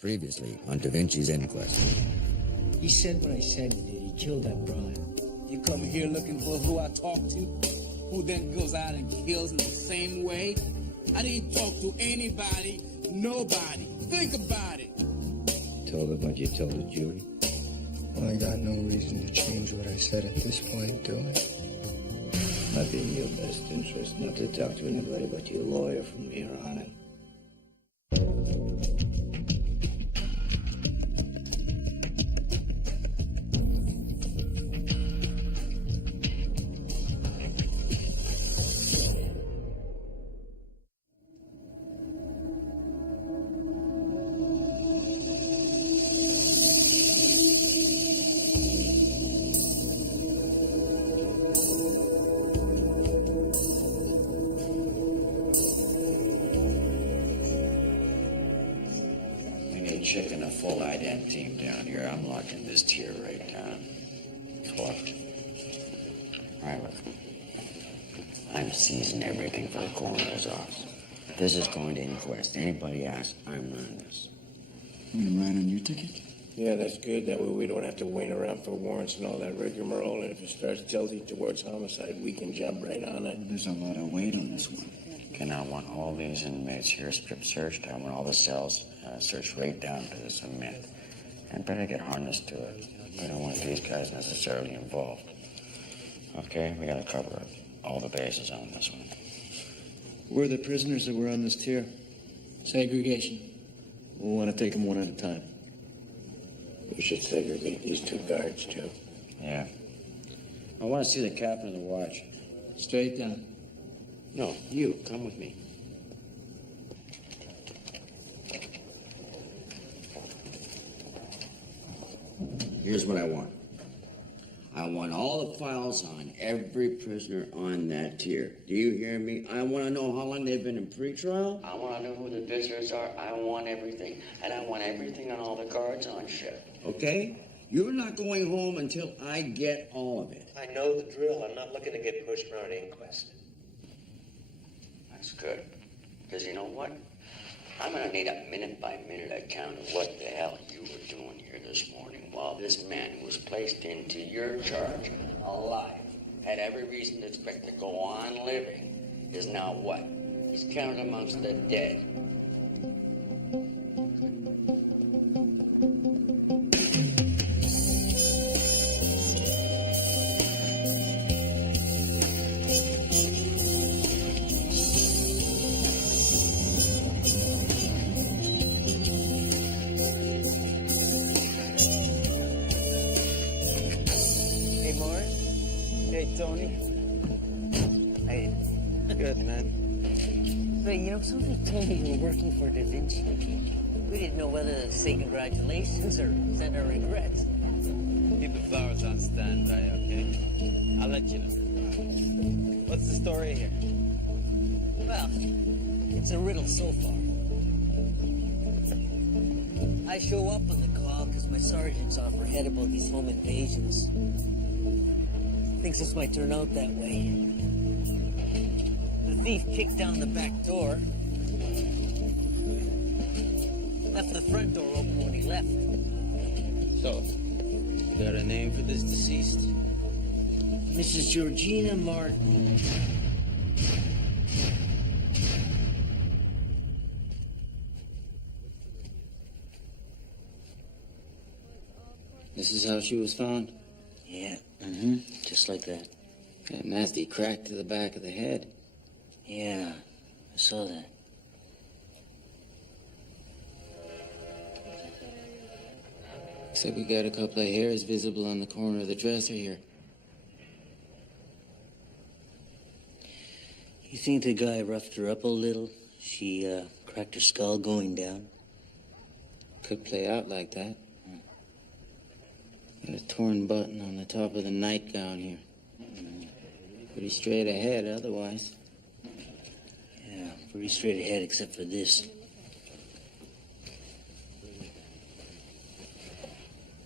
Previously on Vincis Inquest. You said what I said you did. You killed that Brian. You come here looking for who I talk to, who then goes out and kills in the same way? I didn't talk to anybody, nobody. Think about it. Told them what you told the jury? Well, I got no reason to change what I said at this point, do I? Might be in your best interest not to talk to anybody but your lawyer from here on in. Checking a full ident team down here. I'm locking this tier right down. Fluffed. All right, look. I'm seizing everything for the coroner's office. This is going to inquest. Anybody asks, I'm running this. You gonna ride on your ticket? Yeah, that's good. That way we don't have to wait around for warrants and all that rigmarole. And if it starts tilting towards homicide, we can jump right on it. There's a lot of weight on this one. Okay, I want all these inmates here strip searched. I want all the cells searched right down to the cement. And better get harnessed to it. We don't want these guys necessarily involved. Okay, we gotta cover all the bases on this one. Where are the prisoners that were on this tier? Segregation. We'll want to take them one at a time. We should segregate these two guards, too. Yeah. I want to see the captain of the watch. Straight down. No, you. Come with me. Here's what I want. I want all the files on every prisoner on that tier. Do you hear me? I want to know how long they've been in pretrial. I want to know who the visitors are. I want everything. And I want everything on all the guards on shift. Okay? You're not going home until I get all of it. I know the drill. I'm not looking to get pushed for an inquest. That's good. Because you know what? I'm going to need a minute-by-minute account of what the hell you were doing here this morning while this man who was placed into your charge, alive, had every reason to expect to go on living, is now what? He's counted amongst the dead. Tony. Hey. Good, man. But, you know, somebody told me you were working for Da Vinci. We didn't know whether to say congratulations or send our regrets. Keep the flowers on standby, okay? I'll let you know. What's the story here? Well, it's a riddle so far. I show up on the call because my sergeant's off her head about these home invasions. Thinks this might turn out that way. The thief kicked down the back door. Left the front door open when he left. So, you got a name for this deceased? Mrs. Georgina Martin. This is how she was found? Yeah, just like that. Got a nasty crack to the back of the head. Yeah, I saw that. Except we got a couple of hairs visible on the corner of the dresser here. You think the guy roughed her up a little? She cracked her skull going down? Could play out like that. Got a torn button on the top of the nightgown here. Pretty straight ahead otherwise. Yeah, pretty straight ahead except for this.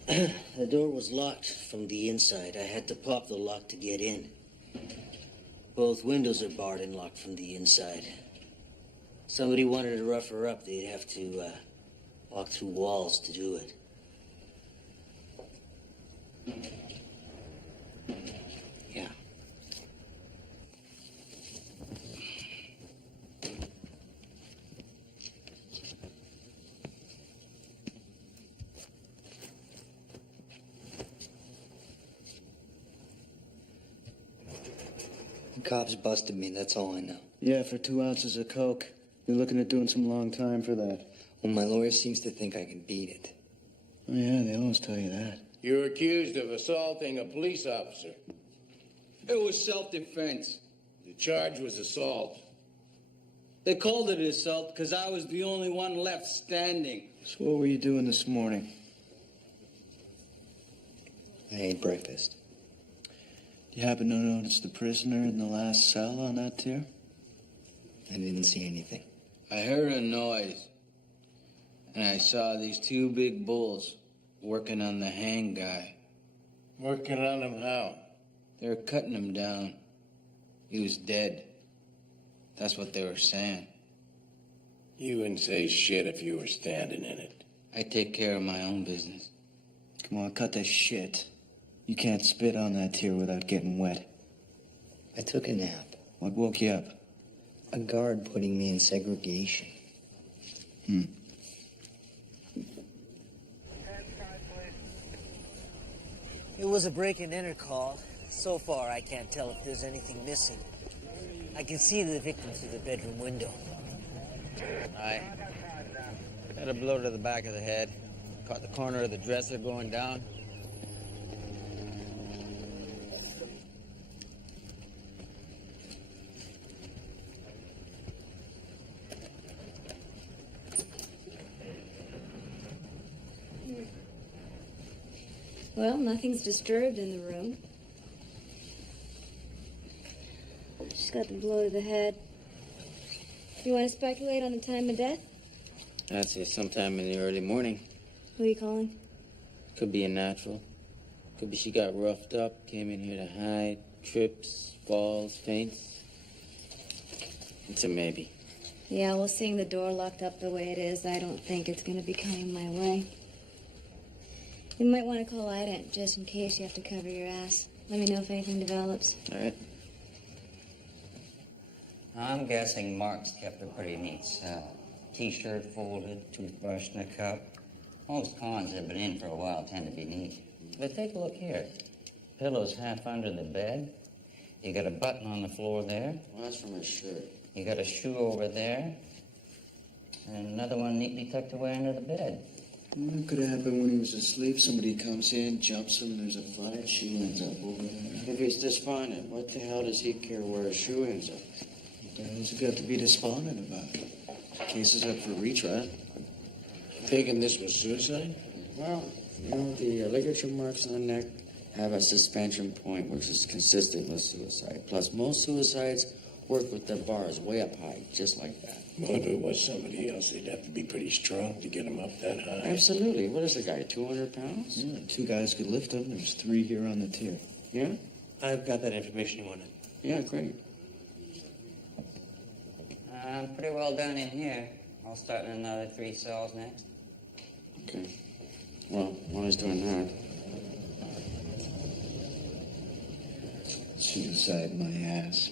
The door was locked from the inside. I had to pop the lock to get in. Both windows are barred and locked from the inside. Somebody wanted to rough her up, they'd have to Walk through walls to do it. Yeah. The cops busted me, that's all I know. Yeah, for 2 ounces of coke. You're looking at doing some long time for that. Well, my lawyer seems to think I can beat it. Oh, yeah, they always tell you that. You're accused of assaulting a police officer. It was self-defense. The charge was assault. They called it assault because I was the only one left standing. So what were you doing this morning? I ate breakfast. You happen to notice the prisoner in the last cell on that tier? I didn't see anything. I heard a noise, and I saw these 2 big bulls working on the hang guy. Working on him how? They were cutting him down. He was dead. That's what they were saying. You wouldn't say shit if you were standing in it. I take care of my own business. Come on, cut that shit. You can't spit on that tier without getting wet. I took a nap. What woke you up? A guard putting me in segregation. It was a break-and-enter call. So far, I can't tell if there's anything missing. I can see the victim through the bedroom window. I had a blow to the back of the head. Caught the corner of the dresser going down. Well, nothing's disturbed in the room. Just got the blow to the head. You want to speculate on the time of death? I'd say sometime in the early morning. Who are you calling? Could be a natural. Could be she got roughed up, came in here to hide, trips, falls, faints. It's a maybe. Yeah, well, seeing the door locked up the way it is, I don't think it's going to be coming my way. You might want to call Ident just in case you have to cover your ass. Let me know if anything develops. All right. I'm guessing Mark's kept a pretty neat cell. T-shirt folded, toothbrush in a cup. Most cons that have been in for a while tend to be neat. But take a look here. Pillow's half under the bed. You got a button on the floor there. Well, that's from his shirt. You got a shoe over there. And another one neatly tucked away under the bed. Well, it could have happened when he was asleep. Somebody comes in, jumps him, there's a fight, shoe ends up over there. If he's despondent, what the hell does he care where his shoe ends up? What the hell's he got to be despondent about? The case is up for retrial. Thinking this was suicide? Well, you know, the ligature marks on the neck have a suspension point, which is consistent with suicide. Plus, most suicides work with their bars way up high, just like that. Well, if it was somebody else, they'd have to be pretty strong to get him up that high. Absolutely. What is the guy, 200 pounds? Yeah, 2 guys could lift him. There's 3 here on the tier. Yeah? I've got that information you wanted. Yeah, great. I'm pretty well done in here. I'll start in another 3 cells next. Okay. Well, while he's doing that, Suicide, my ass.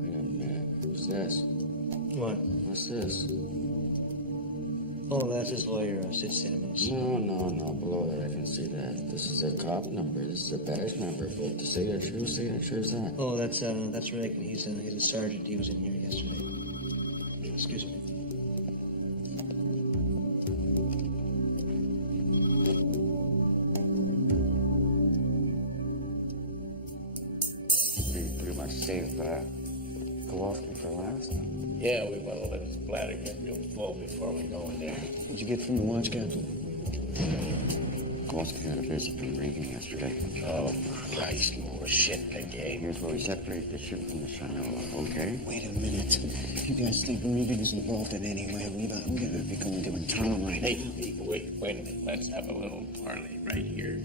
wait a minute. Who's this? What? What's this? Oh, that's his lawyer, Sid Cinemas. No. Below that, I can see that. This is a cop number. This is a badge number. But the signature, whose signature is that? Oh, that's Reagan. He's a sergeant. He was in here yesterday. Excuse me. They pretty much saved Kowalski for last. Yeah, we want to let his bladder get real full before we go in there. What'd you get from the watch captain? Kowalski had a visit from Reagan yesterday. Oh, Christ, more shit again. Here's where we separate the ship from the Shinola, okay? Wait a minute. If you guys think Regan is involved in any way, we're going to be going to internal right Hey, wait a minute. Let's have a little parley right here.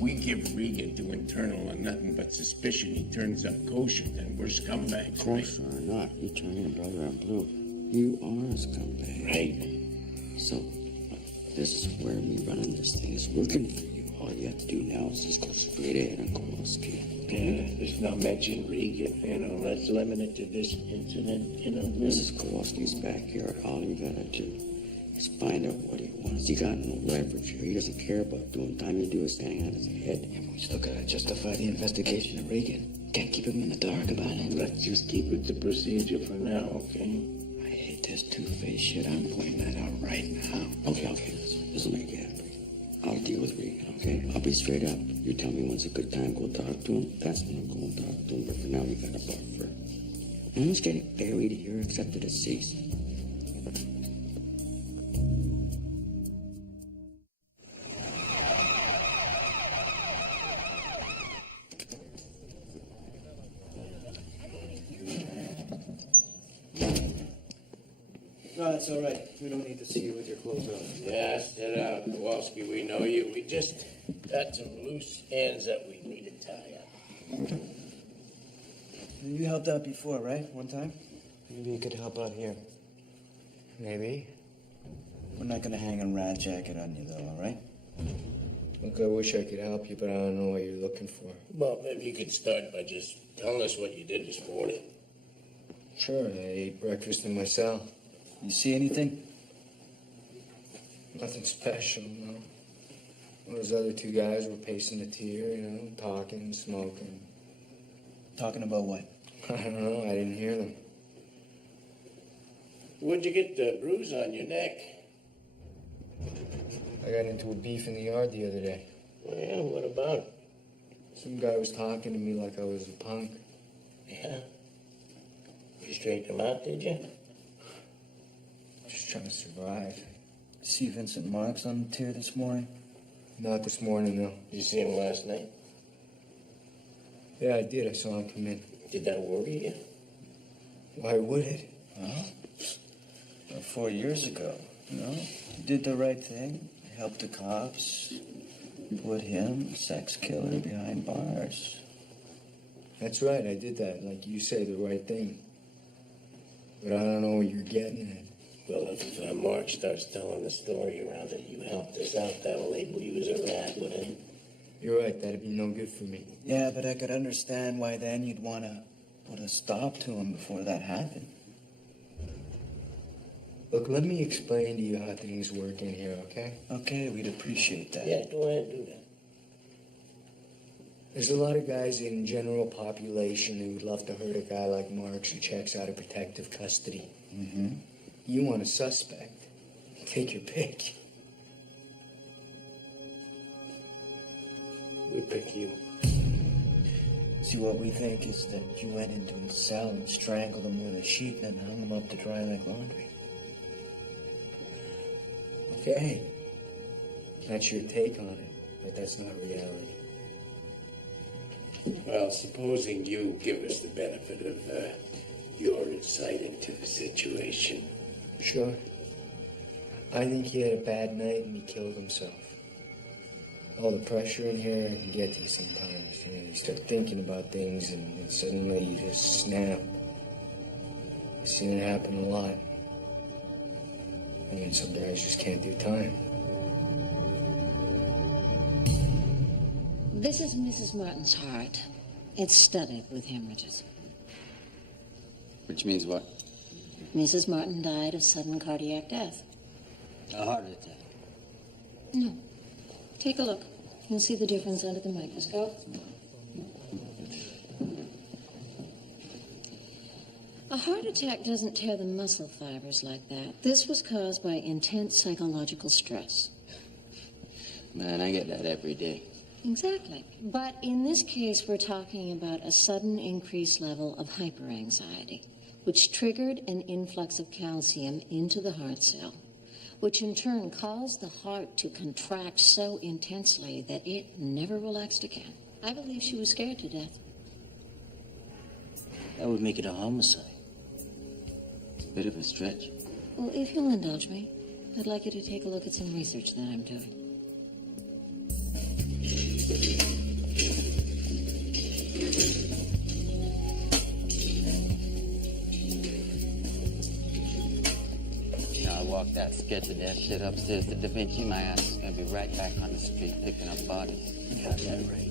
We give Regan to internal on nothing but suspicion. He turns up kosher, then we're scumbags, right? Kosher or not, you turn your brother in blue. You are a scumbag. Right. So, this is where me running this thing is working for you. All you have to do now is just go straight ahead and Kowalski. Yeah, there's no mention Regan. Let's limit it to this incident, This is Kowalski's backyard. All you gotta do is find out what he wants. He got no leverage here. He doesn't care about doing time. You do is standing on his head. Yeah, but we still gotta justify the investigation of Regan. Can't keep him in the dark about it. Let's just keep it the procedure for now, okay? I hate this two-faced shit. I'm pointing that out right now. Okay. This'll make you happy. I'll deal with Regan, okay? I'll be straight up. You tell me when's a good time, go talk to him. That's when I'll go and talk to him. But for now, you got a buffer. And let's get it buried here, except that it's ceased. No, that's all right. We don't need to see you with your clothes on. Yeah, sit out, Kowalski. We know you. We just got some loose ends that we need to tie up. You helped out before, right? One time? Maybe you could help out here. Maybe. We're not gonna hang a rat jacket on you, though, all right? Look, I wish I could help you, but I don't know what you're looking for. Well, maybe you could start by just telling us what you did this morning. Sure, I ate breakfast in my cell. You see anything? Nothing special, no. Those other two guys were pacing the tier, talking, smoking. Talking about what? I don't know, I didn't hear them. Where'd you get the bruise on your neck? I got into a beef in the yard the other day. Well, what about it? Some guy was talking to me like I was a punk. Yeah. You straightened him out, did you? Just trying to survive. See Vincent Marks on the tier this morning? Not this morning, though. Did you see him last night? Yeah, I did. I saw him come in. Did that worry you? Why would it? Well, 4 years ago, You did the right thing. Helped the cops. Put him, sex killer, behind bars. That's right, I did that. Like you say, the right thing. But I don't know what you're getting at. Well, if Mark starts telling the story around that you helped us out, that'll label you as a rat, wouldn't it? You're right, that'd be no good for me. Yeah, but I could understand why then you'd want to put a stop to him before that happened. Look, let me explain to you how things work in here, okay? Okay, we'd appreciate that. Yeah, go ahead and do that. There's a lot of guys in general population who would love to hurt a guy like Marks who checks out of protective custody. Mm-hmm. You want a suspect. Take your pick. We pick you. See, what we think is that you went into his cell and strangled him with a sheet and then hung him up to dry like laundry. Okay. That's your take on it, but that's not reality. Well, supposing you give us the benefit of your insight into the situation. Sure. I think he had a bad night and he killed himself. All the pressure in here can get to you sometimes. You start thinking about things and suddenly you just snap. I've seen it happen a lot. I mean, some guys just can't do time. This is Mrs. Martin's heart. It's studded with hemorrhages. Which means what? Mrs. Martin died of sudden cardiac death. A heart attack. No. Take a look. You'll see the difference under the microscope. A heart attack doesn't tear the muscle fibers like that. This was caused by intense psychological stress. Man, I get that every day. Exactly. But in this case, we're talking about a sudden increased level of hyperanxiety, which triggered an influx of calcium into the heart cell, which in turn caused the heart to contract so intensely that it never relaxed again. I believe she was scared to death. That would make it a homicide. It's a bit of a stretch. Well, if you'll indulge me, I'd like you to take a look at some research that I'm doing. walk that scared to death shit upstairs to Da Vinci, my ass is gonna be right back on the street picking up bodies. You got that right.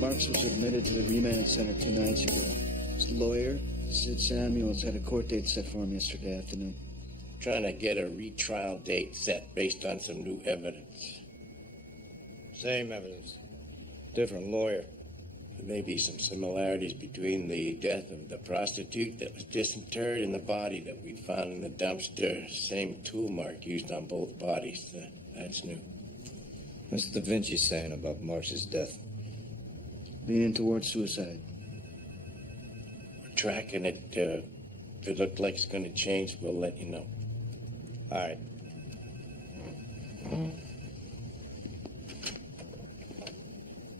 Marks was admitted to the remand center 2 nights ago. His lawyer, Sid Samuels, had a court date set for him yesterday afternoon. Trying to get a retrial date set based on some new evidence. Same evidence. Different lawyer. There may be some similarities between the death of the prostitute that was disinterred and the body that we found in the dumpster. Same tool mark used on both bodies. That's new. What's Da Vinci saying about Marks's death? Leaning towards suicide. We're tracking it. If it looks like it's going to change, we'll let you know. All right.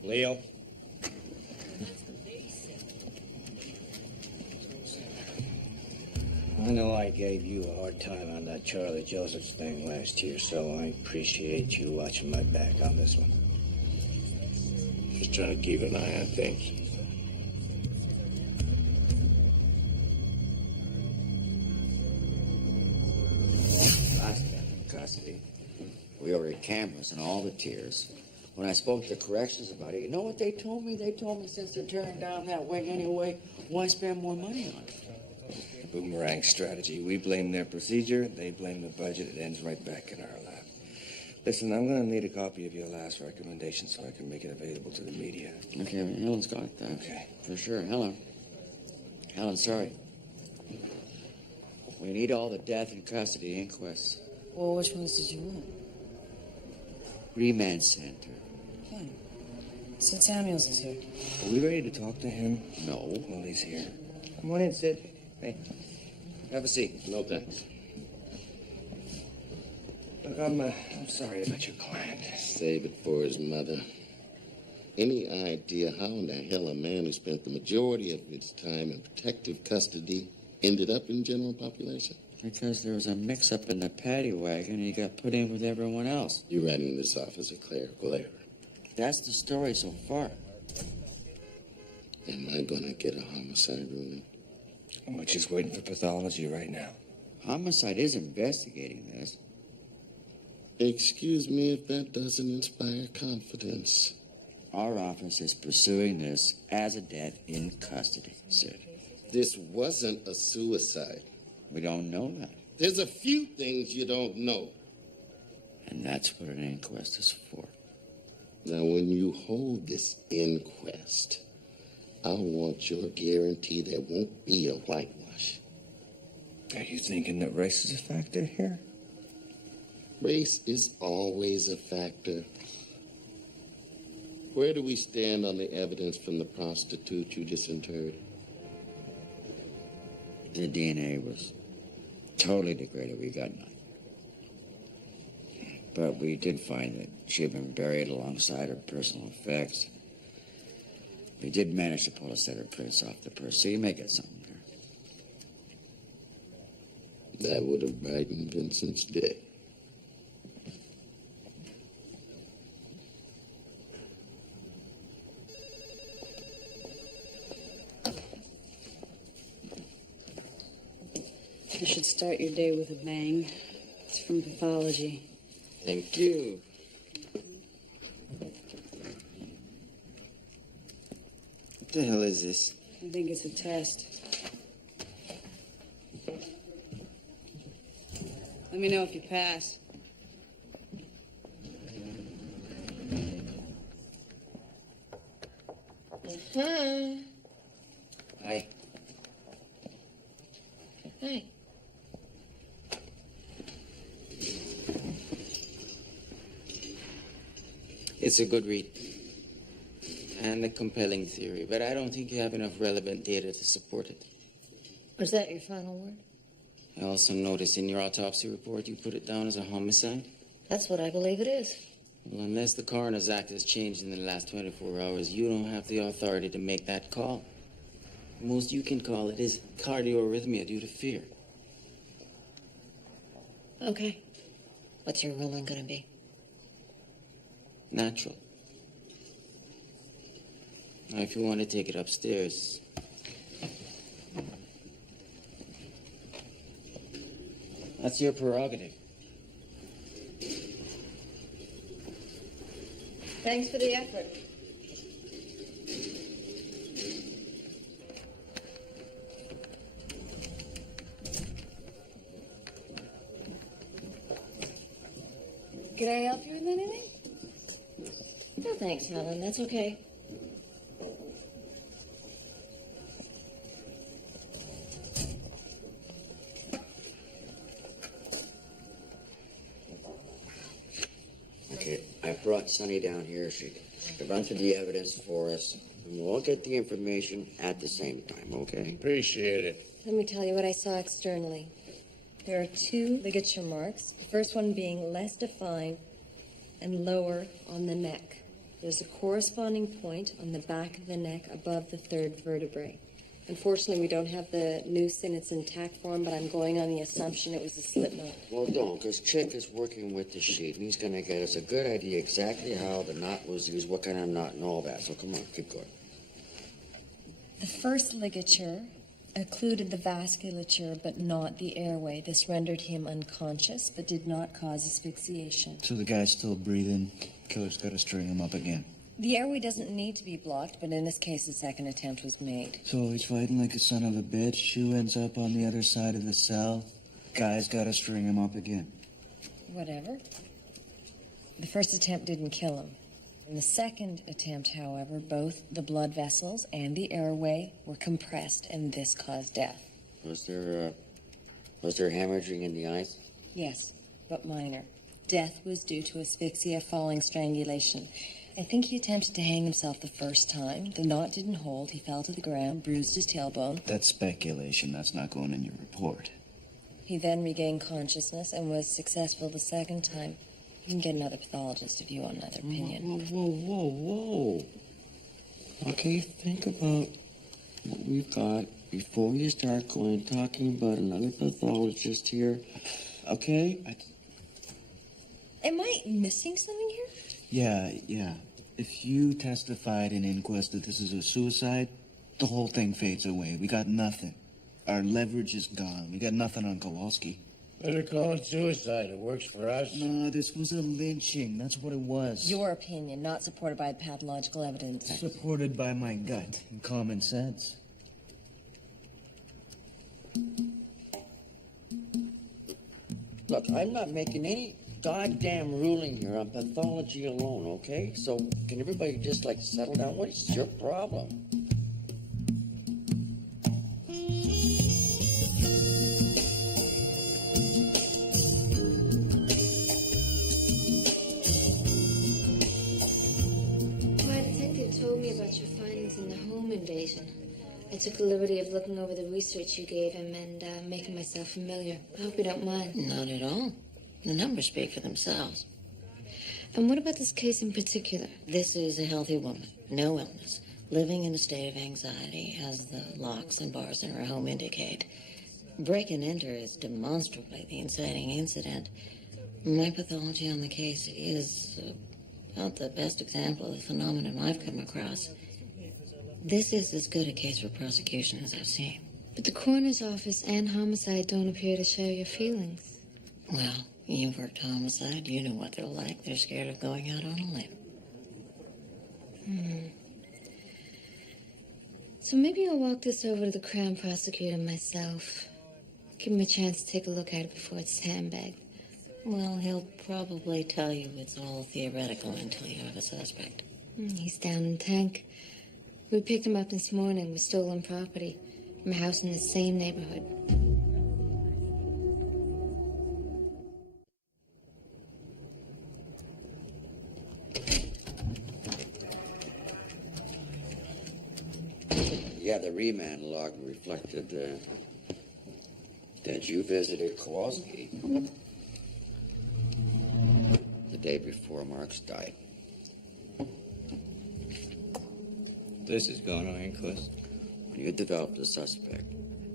Leo? I know I gave you a hard time on that Charlie Josephs thing last year, so I appreciate you watching my back on this one. Just trying to keep an eye on things. Last death in custody, we ordered cameras and all the tiers. When I spoke to corrections about it, you know what they told me? They told me since they're tearing down that wing anyway, why spend more money on it? Boomerang strategy. We blame their procedure, they blame the budget. It ends right back in our lap. Listen, I'm going to need a copy of your last recommendation so I can make it available to the media. Okay, Helen's got that. Okay. For sure. Helen, sorry. We need all the death and custody inquests. Well, which ones did you want? Remand center. Fine. Sid Samuels is here. Are we ready to talk to him? No. Well, he's here. Come on in, Sid. Hey, have a seat. No thanks. Look, I'm sorry about your client. Save it for his mother. Any idea how in the hell a man who spent the majority of his time in protective custody ended up in general population? Because there was a mix-up in the paddy wagon and he got put in with everyone else. You're writing this off as a clerical error. That's the story so far. Am I gonna get a homicide ruling? We're just waiting for pathology right now. Homicide is investigating this. Excuse me if that doesn't inspire confidence. Our office is pursuing this as a death in custody, Sid. This wasn't a suicide. We don't know that. There's a few things you don't know. And that's what an inquest is for. Now, when you hold this inquest, I want your guarantee there won't be a whitewash. Are you thinking that race is a factor here? Race is always a factor. Where do we stand on the evidence from the prostitute you disinterred? The DNA was totally degraded. We got none. But we did find that she had been buried alongside her personal effects. We did manage to pull a set of prints off the purse, so you may get something there. That would have brightened Vincent's day. You should start your day with a bang. It's from pathology. Thank you. What the hell is this? I think it's a test. Let me know if you pass. Hi. Hi. It's a good read. And a compelling theory, but I don't think you have enough relevant data to support it. Was that your final word? I also noticed in your autopsy report you put it down as a homicide. That's what I believe it is. Well, unless the Coroner's Act has changed in the last 24 hours, you don't have the authority to make that call. The most you can call it is cardioarrhythmia due to fear. Okay. What's your ruling gonna be? Natural. Now, if you want to take it upstairs. That's your prerogative. Thanks for the effort. Can I help you with anything? No, thanks, Helen. That's okay. Okay, I brought Sonny down here. She can run through the evidence for us, and we'll all get the information at the same time, okay? Appreciate it. Let me tell you what I saw externally. There are 2 ligature marks, the first one being less defined and lower on the neck. There's a corresponding point on the back of the neck above the 3rd vertebrae. Unfortunately, we don't have the noose in its intact form, but I'm going on the assumption it was a slip knot. Well, don't, because Chick is working with the sheet, and he's going to get us a good idea exactly how the knot was used, what kind of knot, and all that. So come on, keep going. The first ligature occluded the vasculature, but not the airway. This rendered him unconscious, but did not cause asphyxiation. So the guy's still breathing. Killer's got to string him up again. The airway doesn't need to be blocked, but in this case, the second attempt was made. So he's fighting like a son of a bitch. Shoe ends up on the other side of the cell. Guy's got to string him up again. Whatever. The first attempt didn't kill him. In the second attempt, however, both the blood vessels and the airway were compressed, and this caused death. Was there hemorrhaging in the eyes? Yes, but minor. Death was due to asphyxia following strangulation. I think he attempted to hang himself the first time. The knot didn't hold. He fell to the ground, bruised his tailbone. That's speculation. That's not going in your report. He then regained consciousness and was successful the second time. You can get another pathologist if you want another opinion. Whoa. Okay, think about what we've got before you start talking about another pathologist here. Okay? Am I missing something here? Yeah. If you testified in inquest that this is a suicide, the whole thing fades away. We got nothing. Our leverage is gone. We got nothing on Kowalski. Better call it suicide. It works for us. No, this was a lynching. That's what it was. Your opinion, not supported by pathological evidence. Supported by my gut and common sense. Look, I'm not making any goddamn ruling here on pathology alone, okay? So can everybody just, settle down? What is your problem? My detective told me about your findings in the home invasion. I took the liberty of looking over the research you gave him and making myself familiar. I hope you don't mind. Not at all. The numbers speak for themselves. And what about this case in particular? This is a healthy woman, no illness, living in a state of anxiety, as the locks and bars in her home indicate. Break and enter is demonstrably the inciting incident. My pathology on the case is about the best example of the phenomenon I've come across. This is as good a case for prosecution as I've seen. But the coroner's office and homicide don't appear to share your feelings. Well, you worked homicide. You know what they're like. They're scared of going out on a limb. So maybe I'll walk this over to the Crown Prosecutor myself. Give him a chance to take a look at it before it's sandbagged. Well, he'll probably tell you it's all theoretical until you have a suspect. He's down in the tank. We picked him up this morning with stolen property from a house in the same neighborhood. Yeah, the remand log reflected that you visited Kowalski the day before Marks died. This is going on inquest. When you develop the suspect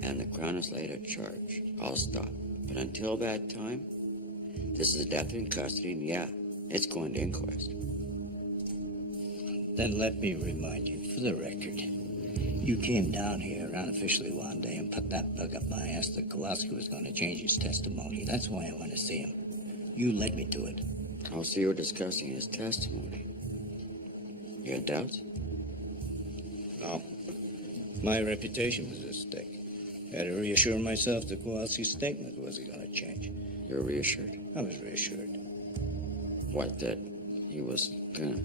and the Crown has laid a charge, I'll stop. But until that time, this is death in custody, and yeah, it's going to inquest. Then let me remind you, for the record, you came down here unofficially one day and put that bug up my ass that Kowalski was going to change his testimony. That's why I want to see him. You led me to it. Oh, so you were discussing his testimony. You had doubts? No. My reputation was at stake. I had to reassure myself that Kowalski's statement wasn't going to change. You were reassured? I was reassured. What, that he was gonna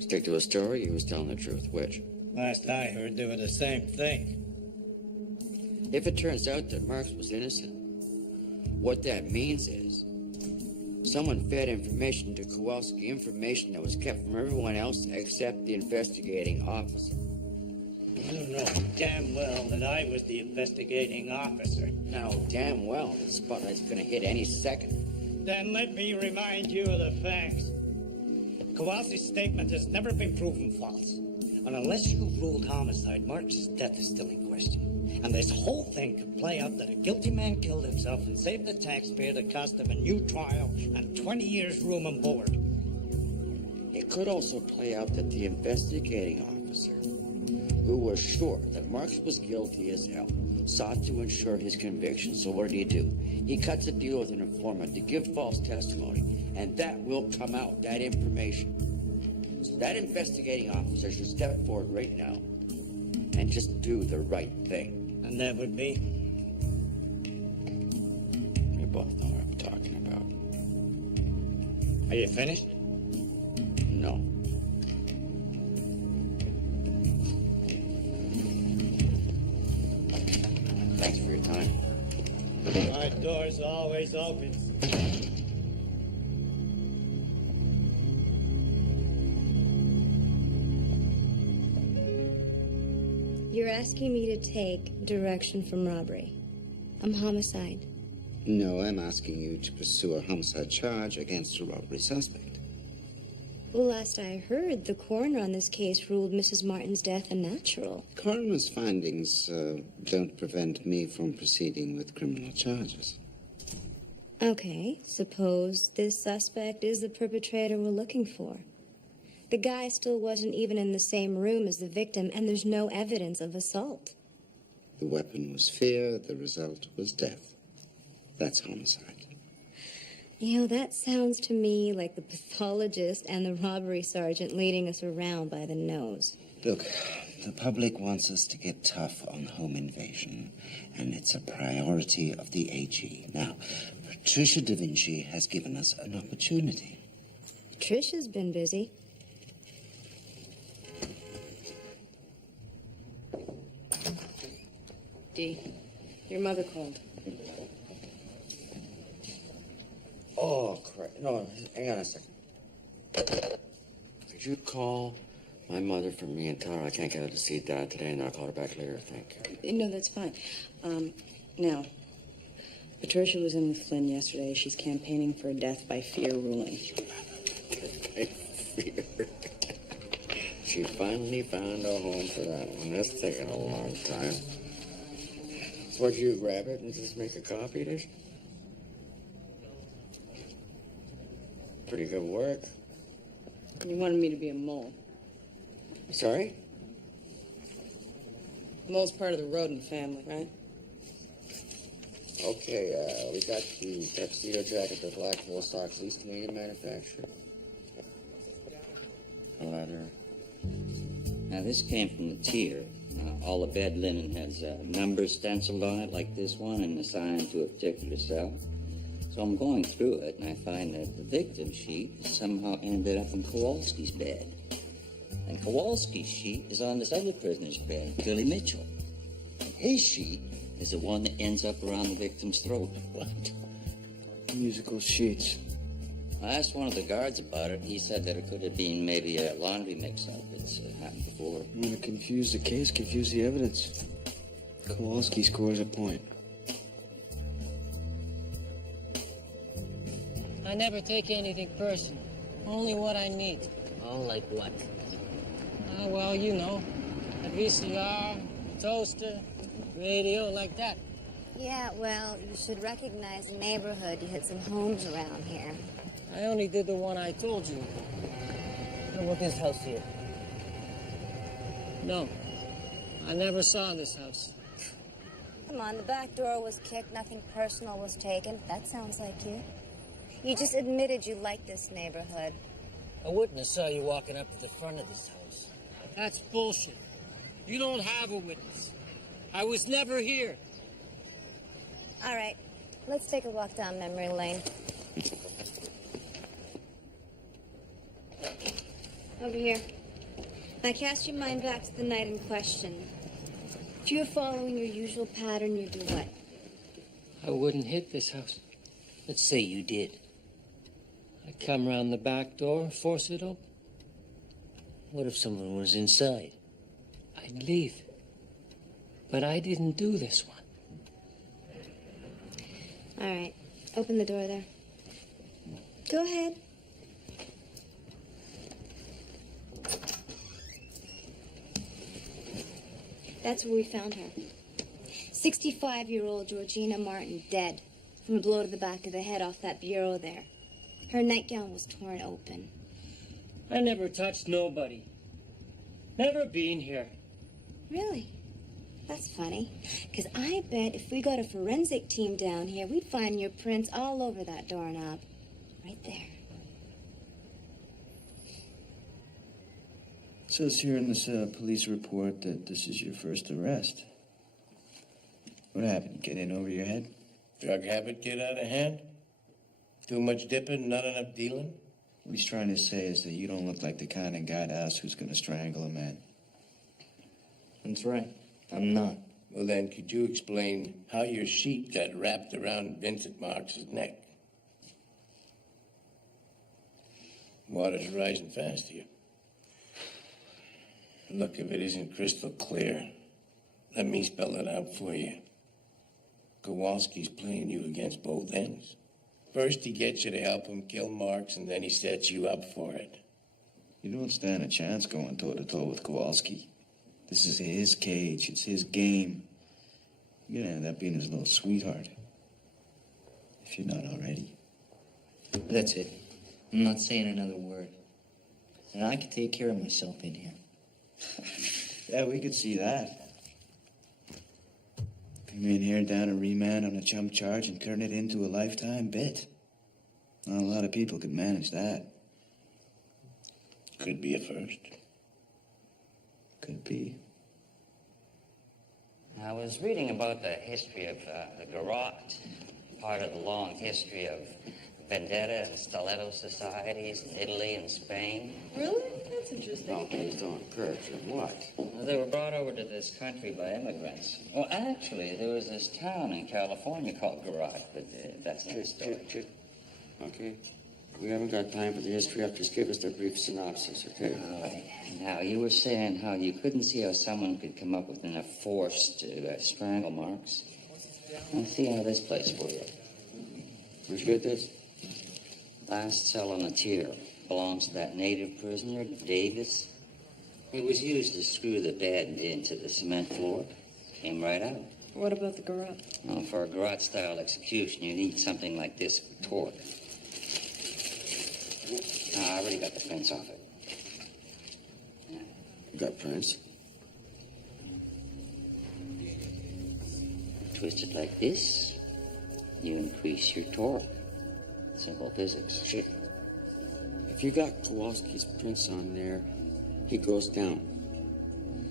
stick to his story? He was telling the truth. Which? Last I heard, they were the same thing. If it turns out that Marks was innocent, what that means is someone fed information to Kowalski, information that was kept from everyone else except the investigating officer. You know damn well that I was the investigating officer. Now, damn well, the spotlight's gonna hit any second. Then let me remind you of the facts. Kowalski's statement has never been proven false. And unless you've ruled homicide, Marks' death is still in question. And this whole thing could play out that a guilty man killed himself and saved the taxpayer that cost him a new trial and 20 years room and board. It could also play out that the investigating officer, who was sure that Marks was guilty as hell, sought to ensure his conviction. So what did he do? He cuts a deal with an informant to give false testimony, and that will come out, that information. So that investigating officer should step forward right now and just do the right thing. And that would be? You both know what I'm talking about. Are you finished? No. Thanks for your time. My door's always open. You're asking me to take direction from robbery. I'm homicide. No, I'm asking you to pursue a homicide charge against a robbery suspect. Well, last I heard, the coroner on this case ruled Mrs. Martin's death unnatural. Coroner's findings don't prevent me from proceeding with criminal charges. Okay, suppose this suspect is the perpetrator we're looking for. The guy still wasn't even in the same room as the victim, and there's no evidence of assault. The weapon was fear, the result was death. That's homicide. You know, that sounds to me like the pathologist and the robbery sergeant leading us around by the nose. Look, the public wants us to get tough on home invasion, and it's a priority of the AG. Now, Patricia Da Vinci has given us an opportunity. Tricia's been busy. Dee, your mother called. Oh, crap. No, hang on a second. Could you call my mother for me and tell her I can't get her to see Dad today, and I'll call her back later? Thank you. No, that's fine. Now, Patricia was in with Flynn yesterday. She's campaigning for a death by fear ruling. By fear. She finally found a home for that one. That's taken a long time. So what, you grab it and just make a copy dish? Pretty good work. You wanted me to be a mole. Sorry? Mole's part of the rodent family, right? Okay, we got the tuxedo jacket, the black wool socks, East Canadian manufacturer. Leather. Now, this came from the tier. All the bed linen has numbers stenciled on it, like this one, and assigned to a particular cell. So I'm going through it, and I find that the victim sheet somehow ended up in Kowalski's bed. And Kowalski's sheet is on this other prisoner's bed, Billy Mitchell. And his sheet is the one that ends up around the victim's throat. What? Musical sheets. I asked one of the guards about it. He said that it could have been maybe a laundry mix-up. It's happened before. I'm gonna confuse the case, confuse the evidence. Kowalski scores a point. I never take anything personal. Only what I need. Oh, like what? Well, you know. A VCR, toaster, radio, like that. Yeah, well, you should recognize the neighborhood. You hit some homes around here. I only did the one I told you. How about this house here? No. I never saw this house. Come on, the back door was kicked. Nothing personal was taken. That sounds like you. You just admitted you like this neighborhood. A witness saw you walking up to the front of this house. That's bullshit. You don't have a witness. I was never here. All right, let's take a walk down memory lane. Over here. Now cast your mind back to the night in question. If you were following your usual pattern, you'd do what? I wouldn't hit this house. Let's say you did. I'd come around the back door, force it open. What if someone was inside? I'd leave. But I didn't do this one. All right, open the door there. Go ahead. That's where we found her. 65-year-old Georgina Martin, dead from a blow to the back of the head off that bureau there. Her nightgown was torn open. I never touched nobody. Never been here. Really? That's funny. Because I bet if we got a forensic team down here, we'd find your prints all over that doorknob. Right there. It says here in this police report that this is your first arrest. What happened? You get in over your head? Drug habit get out of hand? Too much dipping, not enough dealing? What he's trying to say is that you don't look like the kind of guy to us who's going to strangle a man. That's right. I'm not. Well, then, could you explain how your sheet got wrapped around Vincent Marks' neck? Water's rising fast here. The look of it isn't crystal clear. Let me spell it out for you. Kowalski's playing you against both ends. First, he gets you to help him kill Marks, and then he sets you up for it. You don't stand a chance going toe-to-toe with Kowalski. This is his cage. It's his game. You're gonna end up being his little sweetheart. If you're not already. That's it. I'm not saying another word. And I can take care of myself in here. Yeah, we could see that. Come in here down a remand on a chump charge and turn it into a lifetime bit. Not a lot of people could manage that. Could be a first. Could be. I was reading about the history of the garrote, part of the long history of vendetta and stiletto societies in Italy and Spain. Really? That's interesting. No, based on perks of what? Well, they were brought over to this country by immigrants. Well, actually, there was this town in California called Garrote, but that's not the story. Okay. We haven't got time for the history. Just give us the brief synopsis, okay? All right. Now, you were saying how you couldn't see how someone could come up with enough force to strangle Marks. Let's see how this plays for you. Where'd you get this? Last cell on the tier belongs to that native prisoner, Davis. It was used to screw the bed into the cement floor. Came right out. What about the garrote? Well, for a garrote-style execution, you need something like this for torque. I already got the prints off it. You got prints? Twist it like this, you increase your torque. Simple physics. Shit. If you got Kowalski's prints on there, he goes down.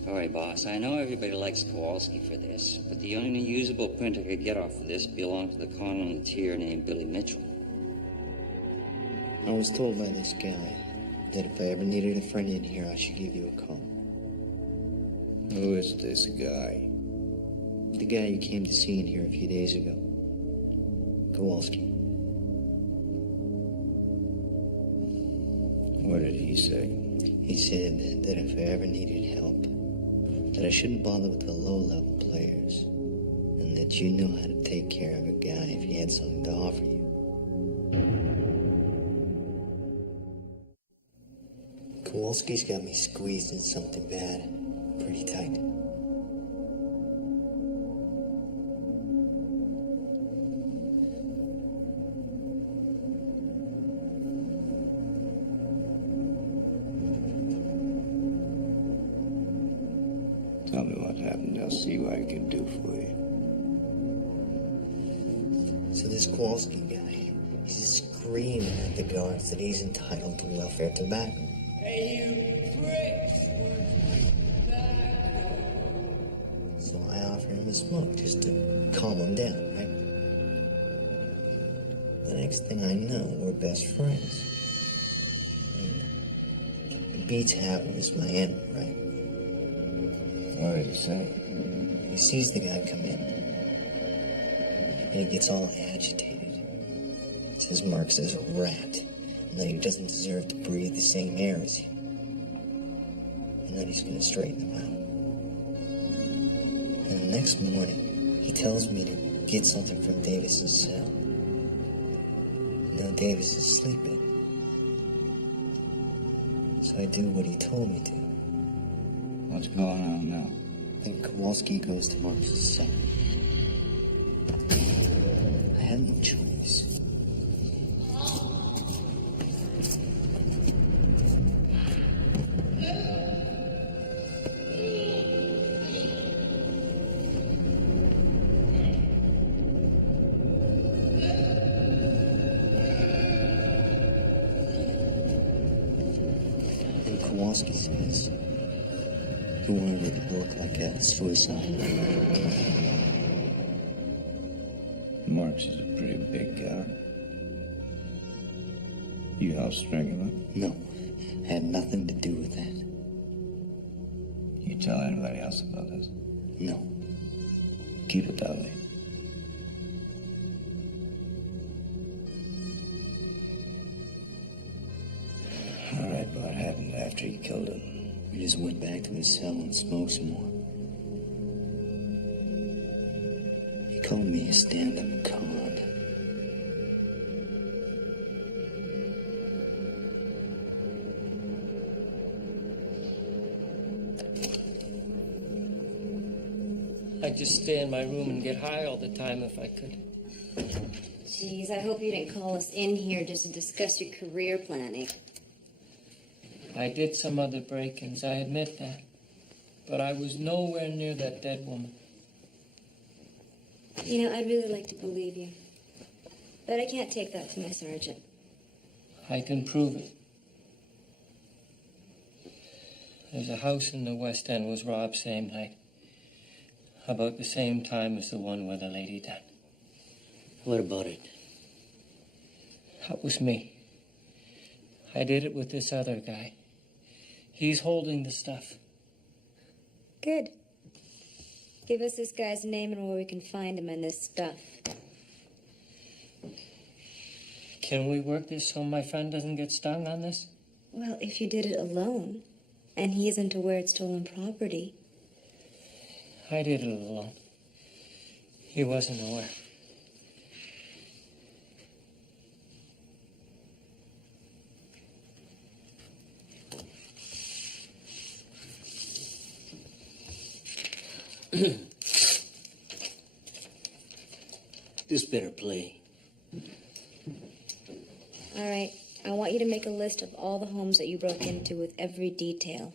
Sorry, boss. I know everybody likes Kowalski for this, but the only usable print I could get off of this belonged to the con on the tier named Billy Mitchell. I was told by this guy that if I ever needed a friend in here, I should give you a call. Who is this guy? The guy you came to see in here a few days ago. Kowalski. What did he say? He said that if I ever needed help, that I shouldn't bother with the low-level players, and that you know how to take care of a guy if he had something to offer you. Kowalski's got me squeezed in something bad. Pretty tight. Tell me what happened. I'll see what I can do for you. So this Kowalski guy, he's screaming at the guards that he's entitled to welfare tobacco. Hey, you pricks! So I offer him a smoke just to calm him down, right? The next thing I know, we're best friends. It beats having this my enemy, right? What did he say? He sees the guy come in, and he gets all agitated. Says Marx is a rat, and that he doesn't deserve to breathe the same air as him. And that he's gonna straighten him out. And the next morning, he tells me to get something from Davis's cell. Now Davis is sleeping. So I do what he told me to. What's going on now? Then Kowalski goes to Marx's cell. I had no choice. And Kowalski says he wanted it to look like a suicide. Marx is a pretty big guy. You helped string him up? No, I had nothing to do with that. You tell anybody else about this? No. Keep it that way. All right, but what happened after you killed him? We just went back to his cell and smoked some more. He called me a stand-up cod. I'd just stay in my room and get high all the time if I could. Jeez, I hope you didn't call us in here just to discuss your career planning. I did some other break-ins, I admit that. But I was nowhere near that dead woman. You know, I'd really like to believe you. But I can't take that to my sergeant. I can prove it. There's a house in the West End was robbed same night. About the same time as the one where the lady died. What about it? That was me. I did it with this other guy. He's holding the stuff. Good. Give us this guy's name and where we can find him and this stuff. Can we work this so my friend doesn't get stung on this? Well, if you did it alone, and he isn't aware it's stolen property. I did it alone. He wasn't aware. This better play. All right, I want you to make a list of all the homes that you broke into with every detail.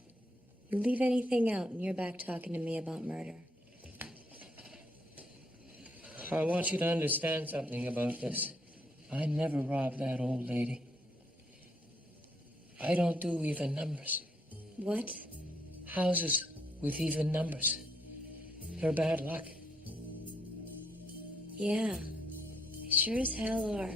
You leave anything out and you're back talking to me about murder. I want you to understand something about this. I never robbed that old lady. I don't do even numbers. What? Houses with even numbers. They're bad luck. Yeah, they sure as hell are.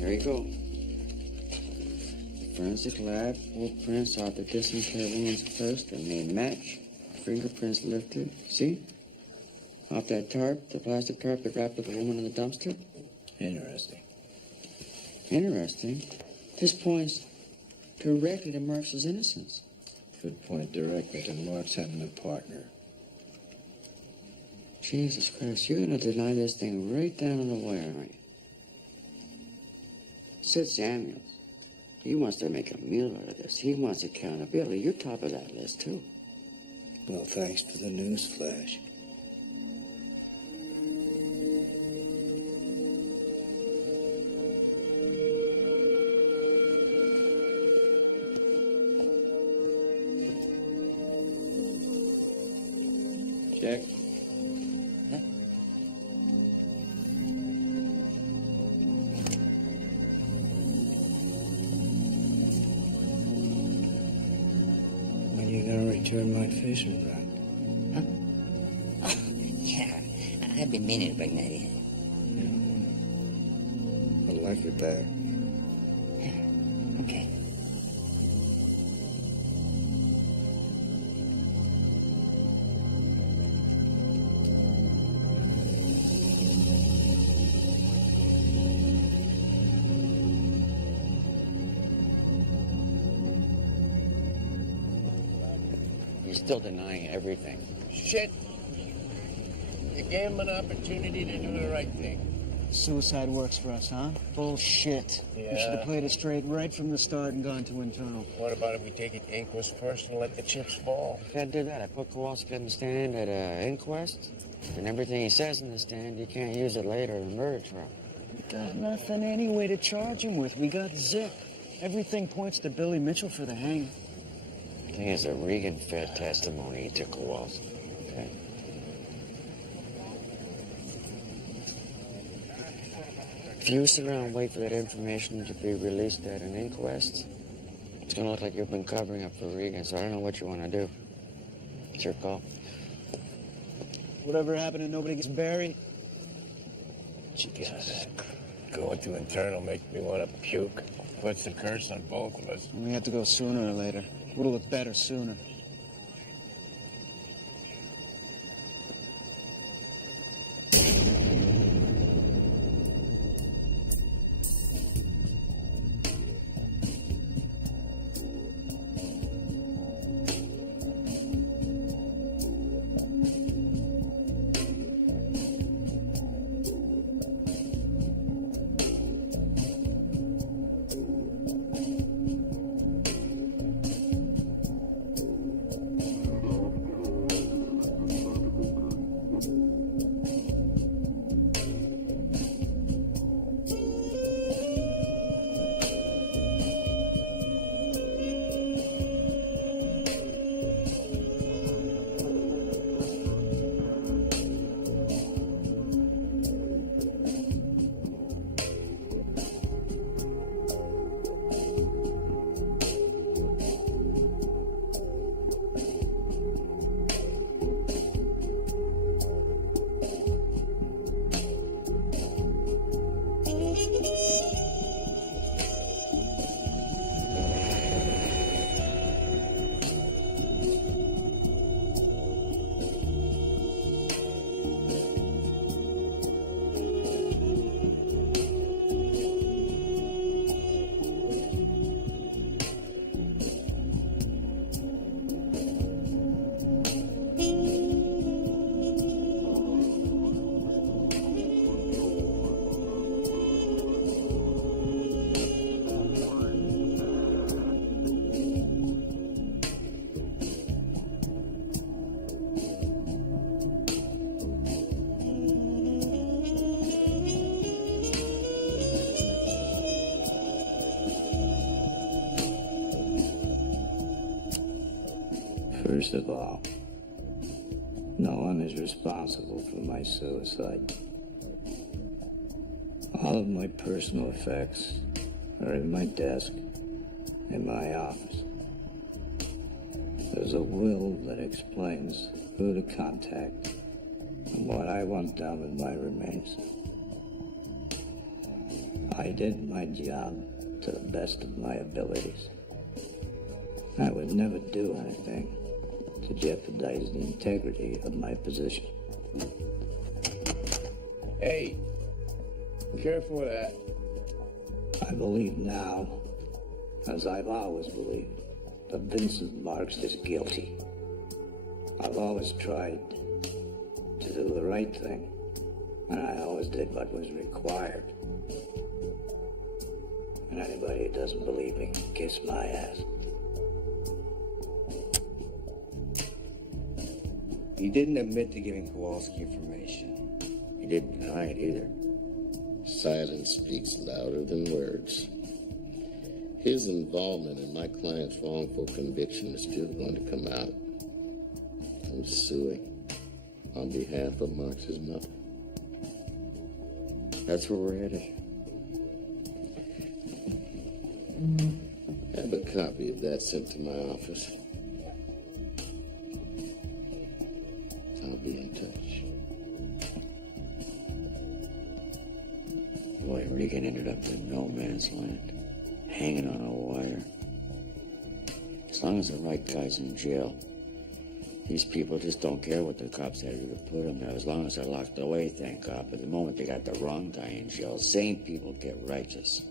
There you go. The forensic lab footprints off the disinterred woman's purse that may match. Fingerprints lifted. See? Off that tarp, the plastic tarp that wrapped up the woman in the dumpster. Interesting. Interesting. This points directly to Marx's innocence. Could point directly to Mark's having a partner. Jesus Christ, you're gonna deny this thing right down to the wire, aren't you? Sid Samuels, he wants to make a meal out of this. He wants accountability. You're top of that list, too. Well, thanks for the news flash. Check. When you gonna return my fishing rod? Yeah, I've been meaning to bring that in. I'd like it back. Okay. He's still denying everything. Shit! You gave him an opportunity to do the right thing. Suicide works for us, huh? Bullshit. We should have played it straight right from the start and gone to internal. What about if we take it to Inquest first and let the chips fall? Can't do that. I put Kowalski on the stand at an inquest, and everything he says in the stand, you can't use it later in a murder trial. We got nothing anyway to charge him with. We got Zip. Everything points to Billy Mitchell for the hang. The thing is that Regan fed testimony to Kowalski, okay? If you sit around and wait for that information to be released at an inquest, it's gonna look like you've been covering up for Regan, so I don't know what you want to do. It's your call. Whatever happened and nobody gets buried? Jesus. Going to internal makes me want to puke. Puts the curse on both of us. We have to go sooner or later. What'll look better sooner? First of all, no one is responsible for my suicide. All of my personal effects are in my desk in my office. There's a will that explains who to contact and what I want done with my remains. I did my job to the best of my abilities. I would never do anything to jeopardize the integrity of my position. Hey, careful with that. I believe now as I've always believed, that Vincent Marks is guilty. I've always tried to do the right thing, and I always did what was required. And anybody who doesn't believe me can kiss my ass. He didn't admit to giving Kowalski information. He didn't deny it either. Silence speaks louder than words. His involvement in my client's wrongful conviction is still going to come out. I'm suing on behalf of Marx's mother. That's where we're headed. Have a copy of that sent to my office. I'll be in touch. Boy, Regan ended up in no man's land, hanging on a wire. As long as the right guy's in jail, these people just don't care what the cops had to do to put him there. As long as they're locked away, thank God. But the moment they got the wrong guy in jail, sane people get righteous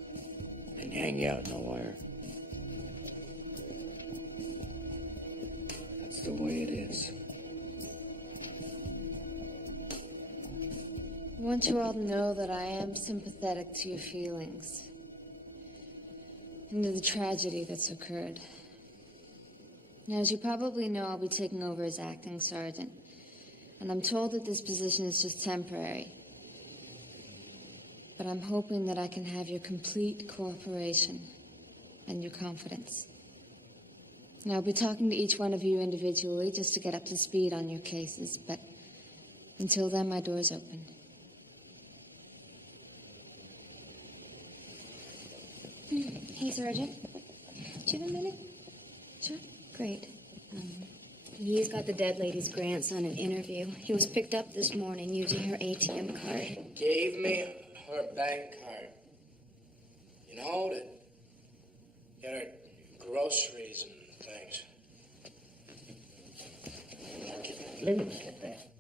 and hang you out in a wire. That's the way it is. I want you all to know that I am sympathetic to your feelings and to the tragedy that's occurred. Now, as you probably know, I'll be taking over as acting sergeant, and I'm told that this position is just temporary. But I'm hoping that I can have your complete cooperation and your confidence. Now, I'll be talking to each one of you individually just to get up to speed on your cases, but until then, my door's open. Hey, Sergeant. Do you have a minute? Sure. Great. He's got the dead lady's grandson in interview. He was picked up this morning using her ATM card. Gave me her bank card. You know, to get her groceries and things. Let me look at that.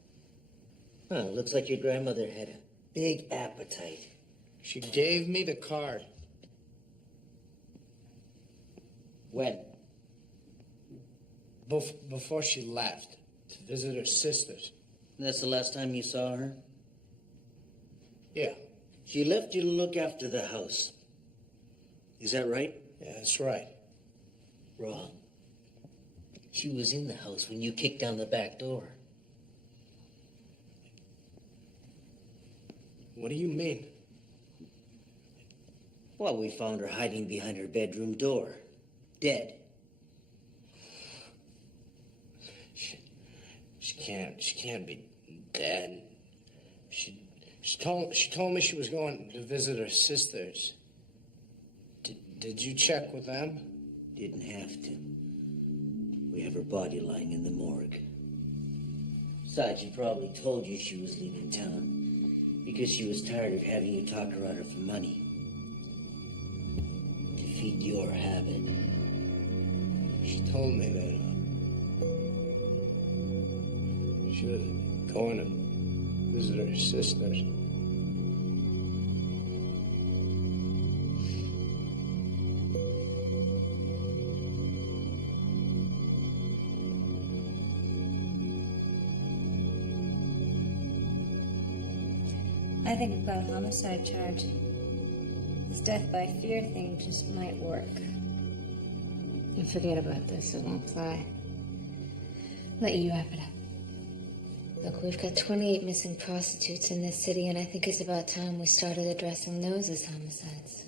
Huh, looks like your grandmother had a big appetite. She gave me the card. When? Before she left to visit her sisters. That's the last time you saw her? Yeah. She left you to look after the house. Is that right? Yeah, that's right. Wrong. She was in the house when you kicked down the back door. What do you mean? Well, we found her hiding behind her bedroom door. Dead. She can't be dead. She told me she was going to visit her sisters. Did you check with them? Didn't have to. We have her body lying in the morgue. Besides, she probably told you she was leaving town because she was tired of having you talk her out of money to feed your habit. She told me that she was going to visit her sisters. I think we've got a homicide charge. This death by fear thing just might work. And forget about this, it won't fly. Let you wrap it up. Look, we've got 28 missing prostitutes in this city, and I think it's about time we started addressing those as homicides.